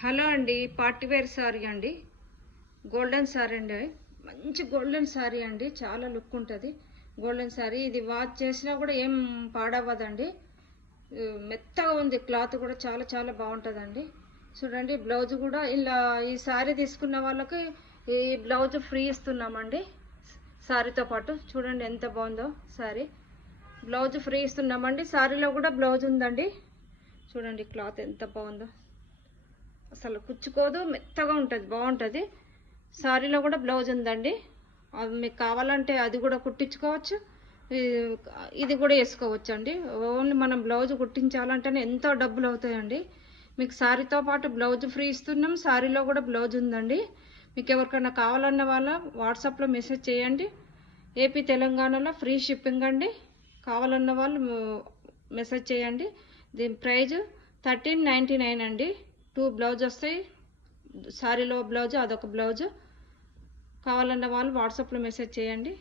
Hello అండి, party wear sorry అండి. Golden sorry అండి, మంచి గోల్డెన్ సారీ అండి. చాలా లుక్ ఉంటుంది గోల్డెన్ సారీ. ఇది వాష్ చేసినా కూడా ఏం పాడవ్వదండి. మెత్తగా ఉంది, క్లాత్ కూడా చాలా చాలా బాగుంటుందండి. చూడండి, బ్లౌజ్ కూడా ఇలా ఈ సారీ తీసుకున్న వాళ్ళకి ఈ బ్లౌజ్ ఫ్రీ ఇస్తున్నామండి సారీతో పాటు. చూడండి ఎంత బాగుందో సారీ. బ్లౌజ్ ఫ్రీ ఇస్తున్నామండి. సారీలో కూడా బ్లౌజ్ ఉందండి. చూడండి క్లాత్ ఎంత బాగుందో, అసలు కుచ్చుకోదు, మెత్తగా ఉంటుంది, బాగుంటుంది. సారీలో కూడా బ్లౌజ్ ఉందండి. అది మీకు కావాలంటే అది కూడా కుట్టించుకోవచ్చు, ఇది కూడా వేసుకోవచ్చు అండి. ఓన్లీ మనం బ్లౌజ్ కుట్టించాలంటేనే ఎంతో డబ్బులు అవుతాయండి. మీకు సారీతో పాటు బ్లౌజ్ ఫ్రీ ఇస్తున్నాం, సారీలో కూడా బ్లౌజ్ ఉందండి. మీకు ఎవరికైనా కావాలన్న వాళ్ళ వాట్సాప్లో మెసేజ్ చేయండి. ఏపీ తెలంగాణలో ఫ్రీ షిప్పింగ్ అండి. కావాలన్న వాళ్ళు మెసేజ్ చేయండి. దీని ప్రైజ్ 1399 అండి. 2 బ్లౌజ్ వస్తాయి, సారీలో బ్లౌజ్, అదొక బ్లౌజ్. కావాలన్న వాళ్ళు వాట్సాప్లో మెసేజ్ చేయండి.